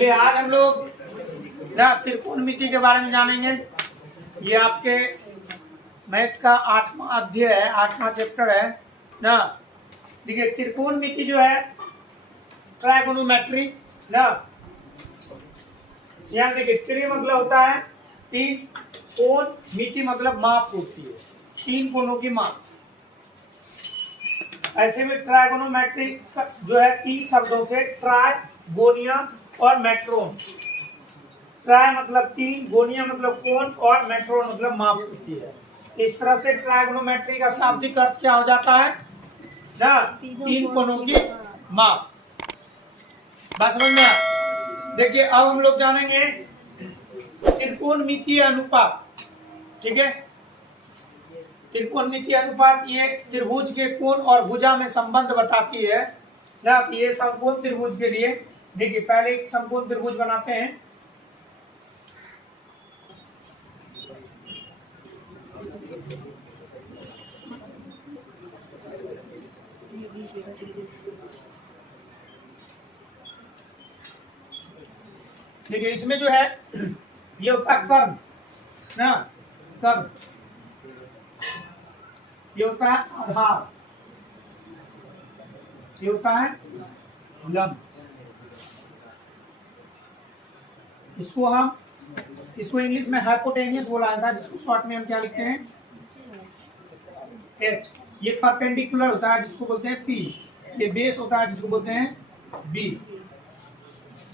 चलिए आज हम लोग ना त्रिकोणमिति के बारे में जानेंगे। ये आपके मैथ का 8वां अध्याय है, 8वां चैप्टर है ना। देखिए त्रिकोणमिति जो है ट्राइगोनोमेट्री ना, यहाँ देखिए त्रि मतलब होता है तीन, कोण मिति मतलब माप होती है, तीन कोणों की माप। ऐसे में ट्राइगोनोमेट्री जो है तीन शब्दों से ट्राई, गोनिया और मेट्रोन। ट्राई मतलब तीन, गोनिया मतलब कोण और मेट्रोन मतलब माप होती है। इस तरह से ट्राइगोनोमेट्री का शाब्दिक अर्थ क्या हो जाता है ना, तीन कोणों की माप। बात समझ में आया? देखिए अब हम लोग जानेंगे त्रिकोणमितीय अनुपात। ठीक है, त्रिकोणमितीय अनुपात ये त्रिभुज के कोण और भुजा में संबंध बताती है ना। ये समकोण त्रिभुज के लिए देखिए पहले एक समकोण त्रिभुज बनाते हैं। देखिए इसमें जो है ये होता है कर्ण ना, कर्ण ये होता है आधार, ये होता है लंब। इसको इंग्लिश में हाइपोटेनियस बोला जाता है, जिसको शॉर्ट में हम क्या लिखते हैं एच। ये परपेंडिकुलर होता है जिसको बोलते हैं पी, ये बेस होता है जिसको बोलते हैं बी।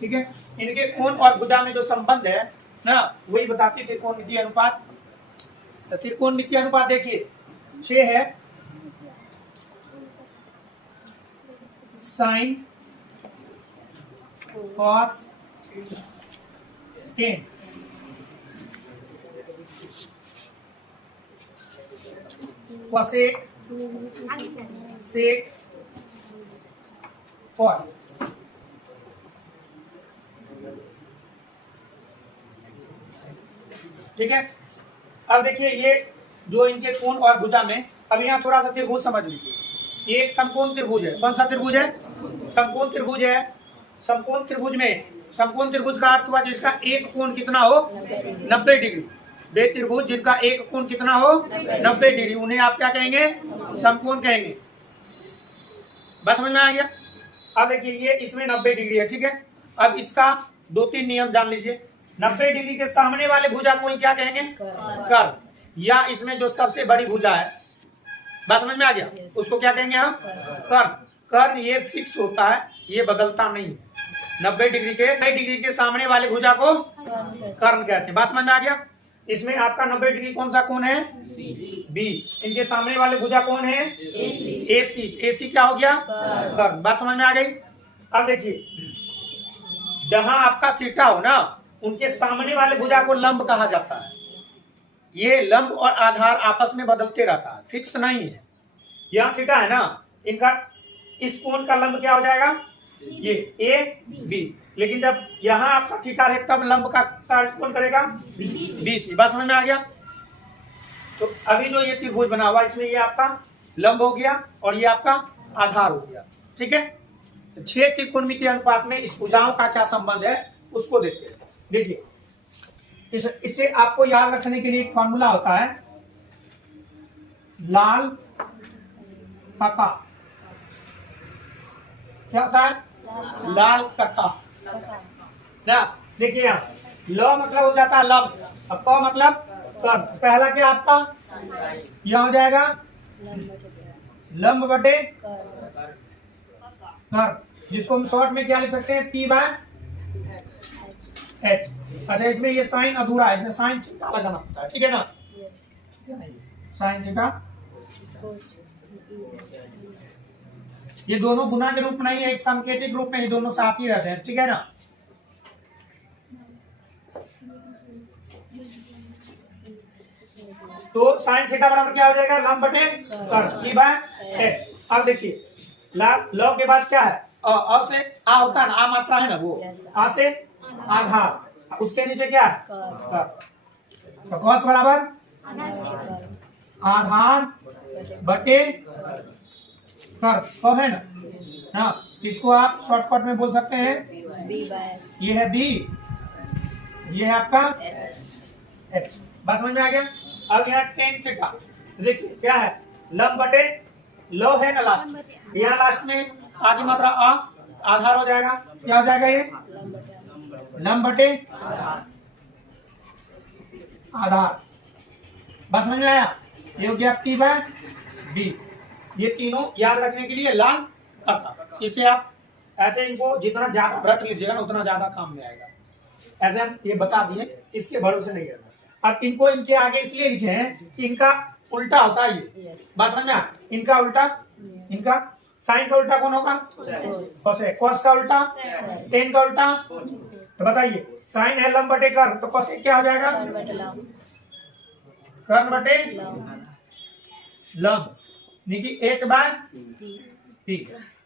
ठीक है, इनके कोण और भुजा में जो संबंध है ना वही बताती है त्रिकोणमितीय अनुपात। तो त्रिकोणमितीय अनुपात देखिए 6 है sine cos tan, cosec sec cot. ठीक है, अब देखिए ये जो इनके कोण और भुजा में, अब यहाँ थोड़ा सा त्रिभुज समझ लीजिए। ये एक समकोण त्रिभुज है। कौन सा त्रिभुज है? समकोण त्रिभुज है। समकोण त्रिभुज में, समकोण त्रिभुज का अर्थ हुआ जिसका एक कोण कितना हो 90 डिग्री। वे त्रिभुज जिनका एक कोण कितना हो 90 डिग्री, उन्हें आप क्या कहेंगे? समकोण कहेंगे। बस समझ में आ गया? अब देखिए ये इसमें 90 डिग्री है। ठीक है, अब इसका 2-3 नियम जान लीजिए। 90 डिग्री के सामने वाले भुजा को ही क्या कहेंगे? कर्ण। या इसमें जो सबसे बड़ी भुजा है, बात समझ में आ गया, उसको क्या कहेंगे हम? कर्ण। कर्ण ये फिक्स होता है, ये बदलता नहीं है। 90 डिग्री के सामने वाले भुजा को कर्ण कहते हैं। बात समझ में आ गया? इसमें आपका 90 डिग्री कौन सा कोण है? बी। इनके सामने वाले भुजा कौन है? एसी। एसी क्या हो गया? कर्ण। बात समझ में आ गई? अब देखिए जहां आपका थीटा हो ना, उनके सामने वाले भुजा को लंब कहा जाता है। ये लंब और आधार आपस में बदलते रहता है, फिक्स नहीं है। यहाँ थीटा है ना, इनका इस कोण का लंब क्या हो जाएगा? ये ए बी। लेकिन जब यहाँ आपका थीटा है तब लंब का कौन करेगा? B C. बात समझ में आ गया? तो अभी जो ये त्रिभुज बना हुआ इसमें ये आपका लंब हो गया और ये आपका आधार हो गया। ठीक है, तो 6 त्रिकोणमितीय अनुपात में इस भुजाओं का क्या संबंध है उसको देखते हैं। देखिए इससे आपको याद रखने के लिए एक फॉर्मूला होता है, लाल कका। क्या होता है? लाल कका ना। देखिए यहाँ ल मतलब हो जाता है लंब, अब क मतलब कर्ण। पहला क्या आपका यहाँ हो जाएगा लंब बटे कर्ण, जिसको हम शॉर्ट में क्या लिख सकते हैं? P by H. अच्छा इसमें ये साइन अधूरा है, इसमें साइन थीटा लगाना पड़ता है। ठीक है ना, साइन थीटा। ये दोनों गुना के रूप में नहीं है, एक सांकेतिक रूप में, ये दोनों साथ ही रहते हैं। ठीक है ना, तो साइन थीटा बराबर क्या हो जाएगा? लंब बटे कर्ण, P बाय एच। अब देखिए ल के बाद क्या है? अ से आ होता है ना, आ मात्रा है ना, वो आ से आधार, उसके नीचे क्या है? तो कॉस बराबर आधार बटे कर, है ना। हाँ, इसको आप शॉर्टकट में बोल सकते हैं बी बाय एच। ये है बी, ये है आपका एच। बात समझ में आ गया। अब यहाँ टेन थीटा देखिए क्या है, लंब बटे लो है ना लास्ट, यहाँ लास्ट में आधी मात्रा आ, आधार हो जाएगा, क्या हो जाएगा ये लंब बटे आधार। बात समझ में आया, ये हो गया टी बाय बी। ये तीनों याद रखने के लिए लाल पक्का, इसे आप ऐसे इनको जितना ज्यादा रख लीजिएगा ना उतना ज्यादा काम में आएगा। ऐसे हम ये बता दिए, इसके भरोसे नहीं रहना। अब इनको इनके आगे इसलिए लिखे हैं कि इनका उल्टा होता है ये। बात समझ में आया, इनका उल्टा, इनका साइन का उल्टा कौन होगा कोसेक, कॉस का उल्टा टेन का उल्टा। तो बताइए साइन है लंब बटे कर्व, तो कोसेक क्या हो जाएगा कर्व बटे लंब, यानी एच बाय टी।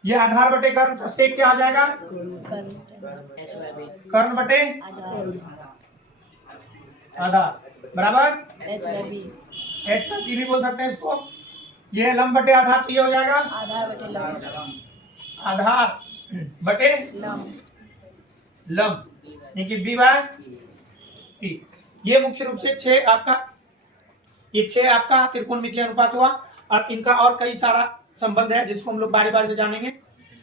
ये आधार बटे कर्व, तो सेक क्या आ जाएगा कर्व बटे आधार बराबर H by B. H by T भी बोल सकते हैं इसको। ये लंब बटे आधार, तो ये हो जाएगा आधार बटे लंब। आधार बटे लंब। लंब, यानी कि बी बाय टी। ये मुख्य रूप से 6 आपका, ये 6 आपका त्रिकोणमितीय अनुपात हुआ। और इनका और कई सारा संबंध है जिसको हम लोग बारी बारी से जानेंगे,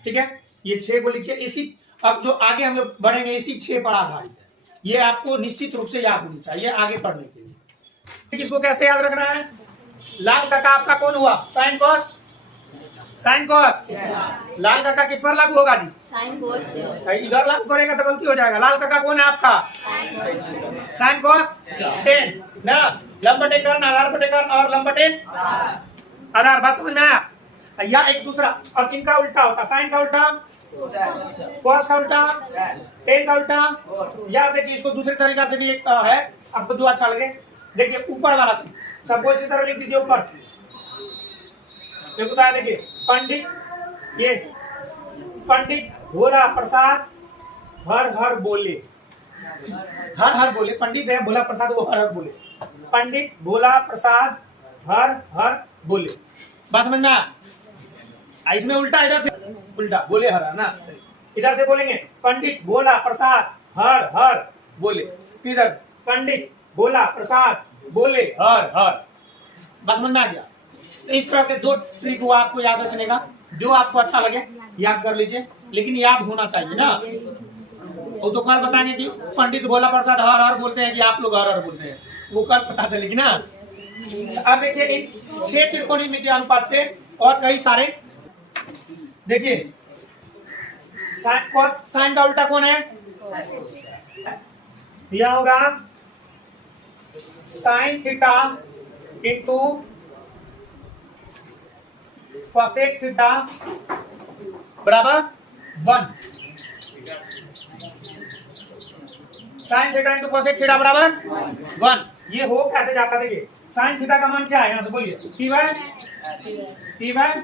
ठीक है। ये 6 को लिखिए, इसी अब जो आगे हम लोग बढ़ेंगे इसी 6 पर आधारित है। ये आपको निश्चित रूप से याद होनी चाहिए आगे पढ़ने के लिए। इसको कैसे याद रखना है, लाल काका आपका कौन हुआ साइन कॉस्ट, साइन कॉस्ट लाल काका किस पर लागू होगा जी साइन कोस। इधर लागू करेगा तो गलती हो जाएगा। लाल काका कौन है आपका साइन कॉस टेन ना, लंब बटे कर्ण आधार बटे कर्ण और लंब बटे आधार। बात समझ में आया। या एक दूसरा, अब इनका उल्टा होता साइन का उल्टा कॉस का उल्टा टेन का उल्टा। या देखिए इसको दूसरे तरीका से भी एक है, आपको जो अच्छा लगे। देखिए ऊपर वाला से सबको इसी तरह लिख दीजिए ऊपर। देखो देखिए पंडित, ये पंडित भोला प्रसाद हर हर बोले, हर हर बोले। पंडित है भोला प्रसाद, वो हर हर बोले। पंडित भोला प्रसाद हर हर बोले। बात समझ में आया। इसमें उल्टा, इधर से उल्टा बोले हर हर ना, इधर से बोलेंगे पंडित भोला प्रसाद हर हर बोले, इधर पंडित भोला प्रसाद बोले हर हर। बात समझ में आ गया। तो इस तरह के 2 ट्रिक हुआ आपको याद रखने का, जो आपको अच्छा लगे याद कर लीजिए, लेकिन याद होना चाहिए ना। वो तो कल बताएंगे कि पंडित भोला प्रसाद हर हर बोलते हैं कि आप लोग हर हर बोलते हैं, वो कल पता चलेगी ना। अब देखिए इन 6 त्रिकोणमितीय अनुपात से और कई सारे, देखिए साइन का उल्टा कौन है, यह होगा sign theta into cosec theta बराबर 1। Sign theta into cosec theta बराबर 1। ये हो कैसे जाता, देखिए साइन थीटा का मान क्या है, यहाँ से बोलिए T by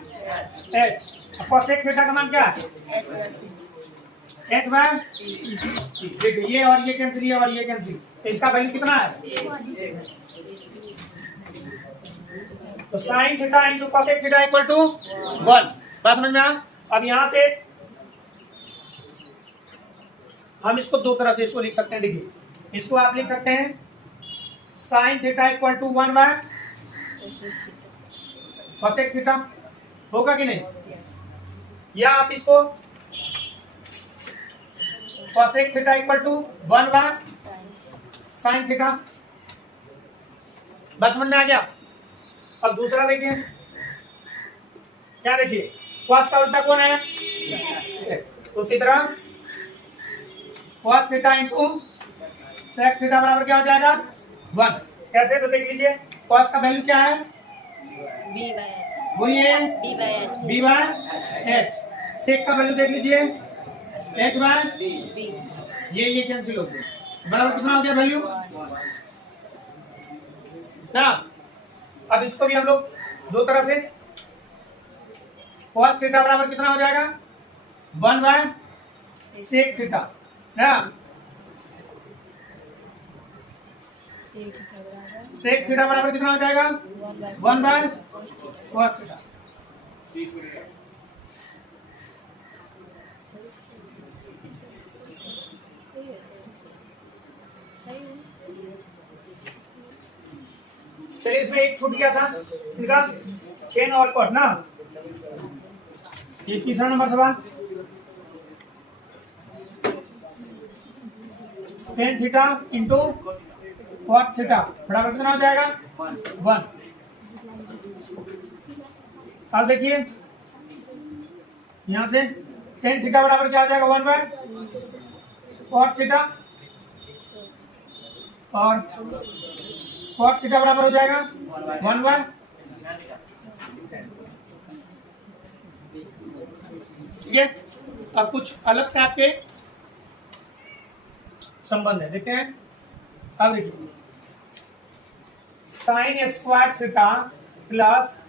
H. Cosec theta का मान क्या है एच बाय। देखिए ये और ये कैंसिल, ये और ये कैंसिल, इसका वैल्यू कितना है तो sine theta into cosec theta equal to 1। बात समझ में आया। अब यहां से हम इसको 2 तरह से इसको लिख सकते हैं। देखिए इसको आप लिख सकते हैं sine theta equal to 1 by cosec theta, होगा कि नहीं। या आप इसको cosec theta equal to 1 by sine theta. बस समझ में आ गया। अब दूसरा देखिए क्या, देखिए कॉस का उल्टा कौन है, तो उसी तरह cos theta into sec theta बराबर क्या हो जाएगा 1। कैसे, तो देख लीजिए कॉस का वैल्यू क्या है बी बाय एच। बोलिए B by H. B by H. Sec का वैल्यू देख लीजिए एच बाय बी। ये कैंसिल हो गया, बराबर कितना हो गया वैल्यू ना। अब इसको भी हम लोग 2 तरह से, कॉस थीटा बराबर कितना हो जाएगा 1 बाय सेक थीटा ना। सेक थीटा बराबर कितना हो जाएगा 1 बाय कॉस थीटा। इसमें एक छूट गया था इनका टेन और कॉट ना। ये तीसरा नंबर सवाल, tan theta into cot theta बराबर कितना हो जाएगा 1। अब देखिए यहां से टेन थीटा बराबर क्या हो जाएगा 1 बाय कॉट थीटा और कॉट थीटा बराबर हो जाएगा 1 बाय, ठीक है। अब कुछ अलग टाइप के संबंध है, देखते हैं। अब देखिए sine square theta plus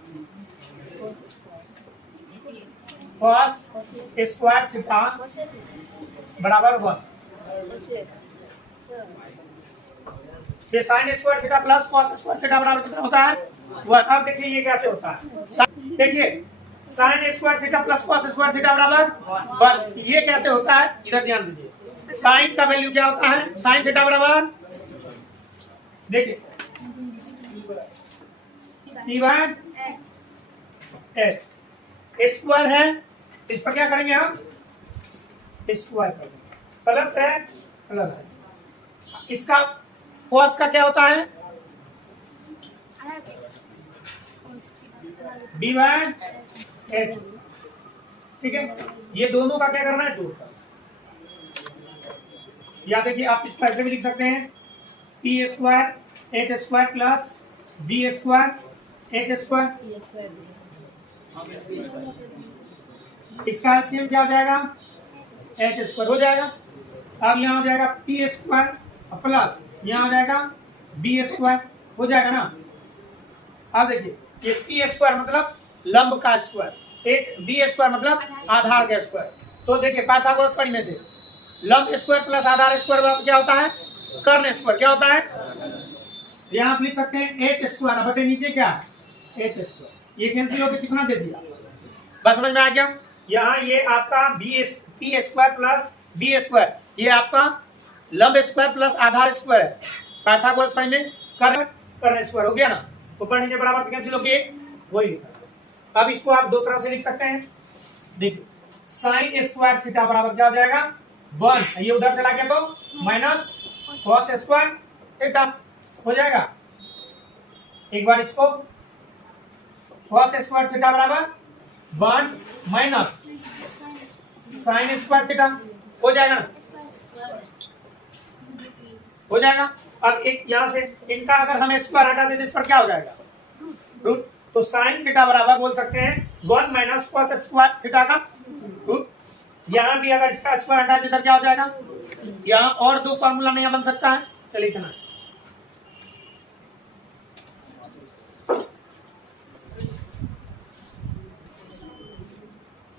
cos square theta बराबर 1। ये sine square theta plus cos square theta बराबर कितना होता है 1। अब देखिए ये कैसे होता है, देखिए sine square theta plus cos square theta बराबर 1। ये कैसे होता है, इधर ध्यान दीजिए। साइन का वैल्यू क्या होता है, साइन थीटा बराबर देखिए p बाय h, स्क्वायर है, इस पर क्या करेंगे हम स्क्वायर करेंगे, प्लस है प्लस है, इसका कॉस का क्या होता है b बाय h, ठीक है। ये दोनों का क्या करना है जोड़ कर, या देखिए आप इसको ऐसे भी लिख सकते हैं p square h square plus b square h square, इसका एलसीएम क्या हो जाएगा h स्क्वायर हो जाएगा। अब यहाँ हो जाएगा p स्क्वायर प्लस यहाँ हो जाएगा b स्क्वायर हो जाएगा ना। अब देखिए ये p स्क्वायर मतलब लंब का स्क्वायर, b स्क्वायर मतलब आधार का स्क्वायर। तो देखिए पाइथागोरस प्रमेय में से लंब स्क्वायर प्लस आधार स्क्वायर क्या होता है कर्ण स्क्वायर, क्या होता है यहाँ आप लिख सकते हैं h स्क्वायर बटे नीचे क्या h स्क्वायर, ये कैंसिल होकर कितना दे दिया, बस समझ में आ गया। यहाँ ये आपका p square plus b square, ये आपका लंब स्क्वायर प्लस आधार स्क्वायर है, पाइथागोरस प्रमेय में कर्ण स्क्वायर हो गया ना, ऊपर नीचे बराबर कैंसिल होकर वही। अब इसको आप दो तरह से लिख सकते हैं, देखिए साइन स्क्वायर थीटा बराबर क्या हो जाएगा 1, ये उधर चला गया तो माइनस कॉस स्क्वायर थीटा हो जाएगा। एक बार इसको कॉस स्क्वायर थीटा बराबर 1 माइनस साइन स्क्वायर थीटा हो जाएगा ना, हो जाएगा। अब एक यहां से इनका अगर हम स्क्वायर हटा दें तो इस पर क्या हो जाएगा रूट, तो साइन थीटा बराबर बोल सकते हैं 1 माइनस कॉस स्क्वायर थीटा का रूट। यहां भी अगर इसका स्क्वायर हटा दें तो क्या हो जाएगा, यहां और दो फॉर्मूला नहीं बन सकता है, चलिए इतना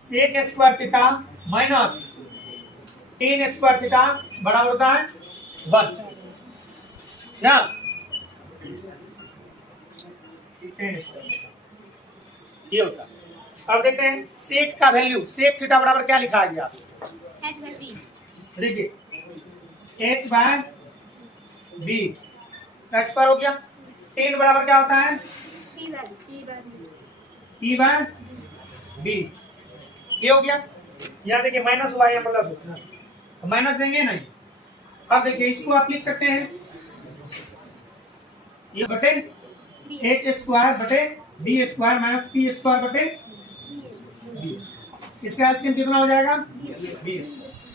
sec square theta minus tan square theta बराबर होता है 1 ना, ये होता है। अब देखते हैं सेक का वैल्यू, सेक थीटा बराबर क्या लिखा है गया, देखिए h बाय b का स्क्वायर हो गया, टेन बराबर क्या होता है p बाय b, ये हो गया। यहाँ देखिए माइनस हुआ या प्लस होगा, तो माइनस देंगे नहीं। अब देखिए इसको आप लिख सकते हैं ये बटे h स्क्वायर बटे b square minus p square बटे b, इसका एलसीएम कितना हो जाएगा b,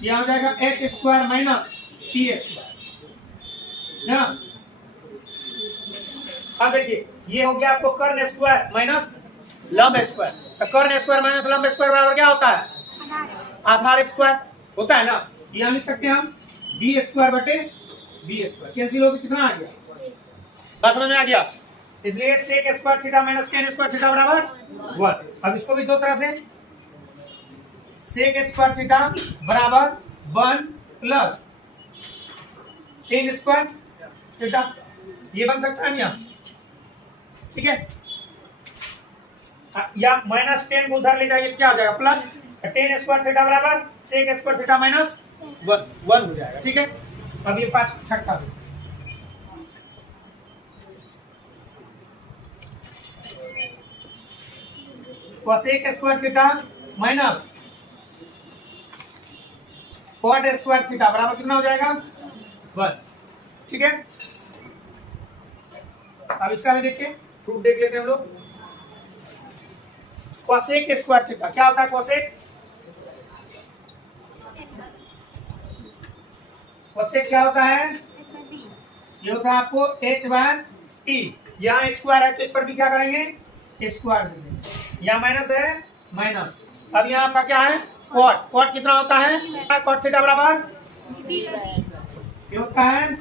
यह हो जाएगा h square minus p square ना। अब देखिए ये हो गया आपको कर्ण स्क्वायर माइनस लंब स्क्वायर, तो कर्ण स्क्वायर माइनस लंब स्क्वायर बराबर क्या होता है आधार स्क्वायर होता है ना। यहाँ लिख सकते हैं हम b स्क्वायर बटे b स्क्वायर, कैंसिल होकर कितना आ गया, बस समझ में आ गया। इसलिए sec square theta minus tan square theta बराबर 1। अब इसको भी दो तरह से, सेक स्क्वायर थीटा बराबर 1 प्लस टेन स्क्वायर थीटा, ये बन सकता है यहाँ, ठीक है। या माइनस टेन को उधर ले जाइए क्या हो जाएगा प्लस टेन स्क्वायर थीटा बराबर सेक स्क्वायर थीटा माइनस 1 हो जाएगा, ठीक है। अब ये 5 छठा cosec square theta minus cot square theta बराबर कितना हो जाएगा 1। ठीक है, अब इसका भी देखिए, प्रूफ देख लेते हैं हम लोग। कोसेक स्क्वायर थीटा क्या होता है? कोसेक क्या होता है? ये होता है आपको h/p। यहाँ स्क्वायर है तो इस पर भी क्या करेंगे? स्क्वायर देंगे। यहाँ माइनस है, माइनस। अब यहाँ आपका क्या है? कॉट। कॉट कितना होता है? कॉट थीटा बराबर ये होता है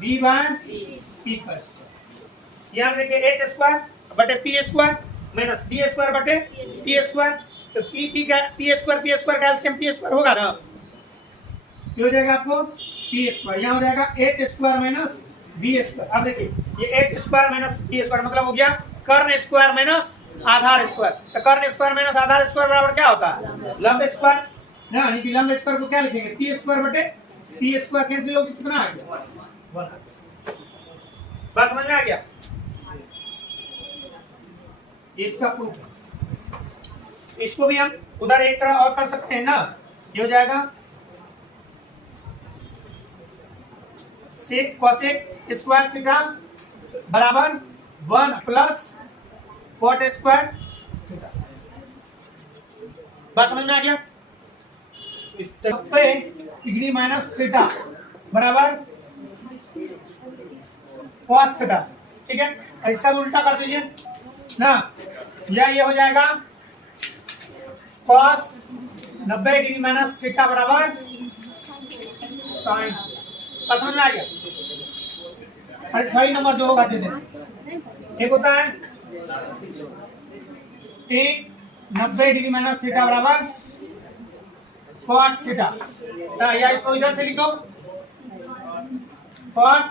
b/p का स्क्वायर। यहाँ देखिए h स्क्वायर बटे p square minus b square बटे p स्क्वायर। तो p स्क्वायर का एलसीएम p स्क्वायर होगा ना, ये हो जाएगा आपको p स्क्वायर। यहाँ हो जाएगा h square minus b square. अब देखिए ये h square minus b square मतलब हो गया कर्ण स्क्वायर माइनस आधार स्क्वायर। तो कर्ण स्क्वायर माइनस आधार स्क्वायर बराबर क्या होता है? लंब स्क्वायर ना, यानी कि लंब स्क्वायर को क्या लिखेंगे? p स्क्वायर बटे p स्क्वायर कैंसिल होगी, कितना आ गया? 1। बात समझ में आ गया? ये इसका प्रूफ है। इसको भी हम उधर एक तरह और कर सकते हैं ना, ये हो जाएगा सेक कोसेक स्क्वायर थीटा बराबर 1 प्लस कॉट स्क्वायर थीटा। बात समझ में आ गया? इस तरफ पे डिग्री माइनस थीटा बराबर कॉस थीटा। ठीक है, ऐसा उल्टा कर दीजिए ना, या ये हो जाएगा कॉस 90 डिग्री माइनस थीटा बराबर साइन। समझ में आ गया? अरे सही नंबर जो होगा दे दें। एक होता है टेन 90 डिग्री माइनस थीटा बराबर कॉट थीटा, या इसको इधर से लिखो कॉट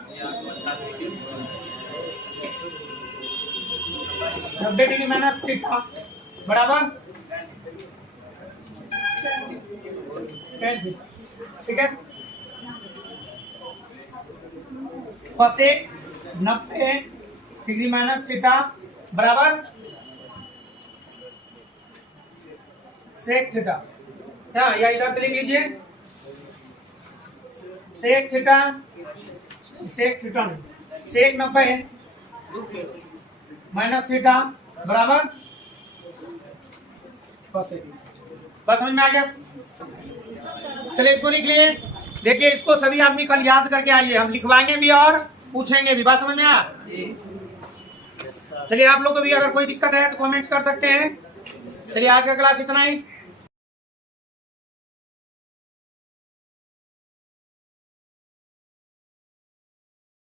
90 डिग्री माइनस थीटा बराबर टेन थीटा। ठीक है, कोसेक 90 डिग्री माइनस थीटा बराबर सेक थीटा। या इधर से लिख लीजिए सेक थीटा, सेक थीटा नहीं, सेक 90 माइनस थीटा बराबर कोसेक। बस समझ में आ गया? चलिए इसको लिख लिए। देखिए इसको सभी आदमी कल याद करके आइए, हम लिखवाएंगे भी और पूछेंगे भी। बात समझ में आ? चलिए आप लोग को भी अगर कोई दिक्कत है तो कमेंट्स कर सकते हैं। चलिए आज का क्लास इतना ही।